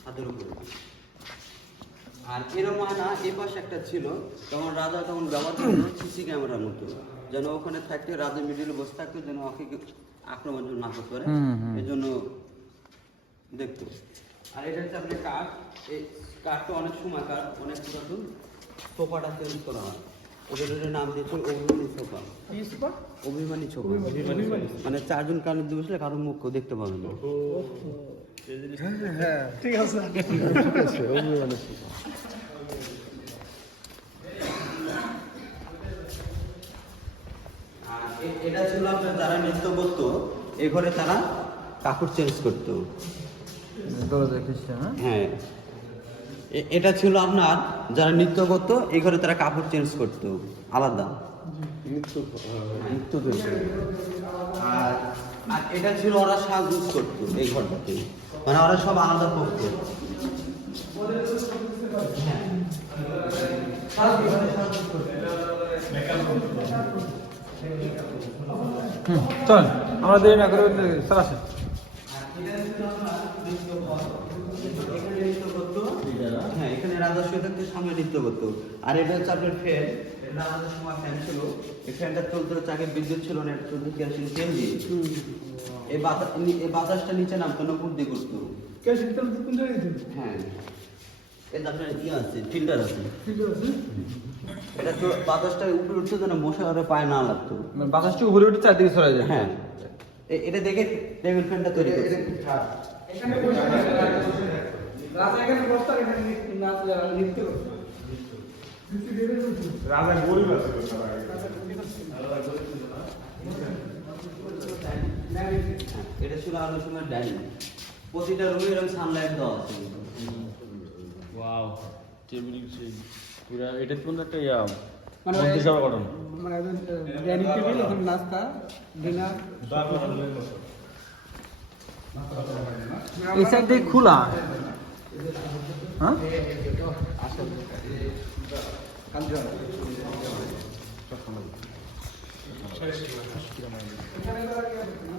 ছাদের উপরে আর এরম আয়না এই পাশে একটা ছিল তখন রাজা তখন ব্যবহার করতো সিসি ক্যামেরার মতো যেন ওখানে থাকতে রাজা মিডিলে বসে থাকতো যেন ওকে আক্রমণ না করতে পারে। এই জন্য দেখতো। আর এটা হচ্ছে আপনার কাঠ এই কাঠটা অনেক সময়কার অনেক পুরাতন সোফাটা চেঞ্জ করা হয়। ওদের নাম অভিমানী অভিমানী মানে চারজন কারণে দিয়ে বসলে কারও মুখ দেখতে পাবে না। আর এ- এটা ছিল আপনার যারা নৃত্য করতো এই ঘরে তারা কাপড় চেঞ্জ করতো। হ্যাঁ? হ্যাঁ। এ- এটা ছিল আপনার যারা নৃত্য করতো এই ঘরে তারা কাপড় চেঞ্জ করতো। আলাদা। নৃত্য আর আর এটা ছিল ওরা সাজগুজ করতো এই ঘরটাতে। মানে ওরা সব আলাদা করতো। চল আমরা দেরি না করে স্যার আসেন। এখানে রাজা শুয়ে থাকতে সামনে নৃত্য করতো। আর এটা হচ্ছে আপনার ফ্যান আমাদের সময় ফ্যান ছিল। এই ফ্যানটা চলতে হচ্ছে আগে বিদ্যুৎ ছিল না এটা চলতে কেরোসিন তেল দিয়ে। এই বাতাস এই বাতাসটা নিচে নামতো না উপর দিয়ে করতো হ্যাঁ। এটা আপনার ইয়ে আছে ফিল্টার আছে। এটা তো বাতাসটা উপরে উঠতো যেন মশা ওরা পায়ে না লাগতো। মানে বাতাসটা উপরে উঠে চারদিকে সরা যায়। হ্যাঁ। এটা দেখে টেবিল ফ্যানটা তৈরি করছে। রাজা গরিব আছে তো তারা আগে। হ্যাঁ, এটা ছিল আলোর সময় ডাইনিং প্রতিটা রুমে এরকম সানলাইট দেওয়া আছে। ওয়াও টেবিল সেই পুরা এটা তো একটা ইয়া? মানে মন্ত্রিসভা গঠন। মানে ডাইনিং টেবিল ওখানে নাস্তা ডিনার এই সাইড দিয়ে খোলা। হ্যাঁ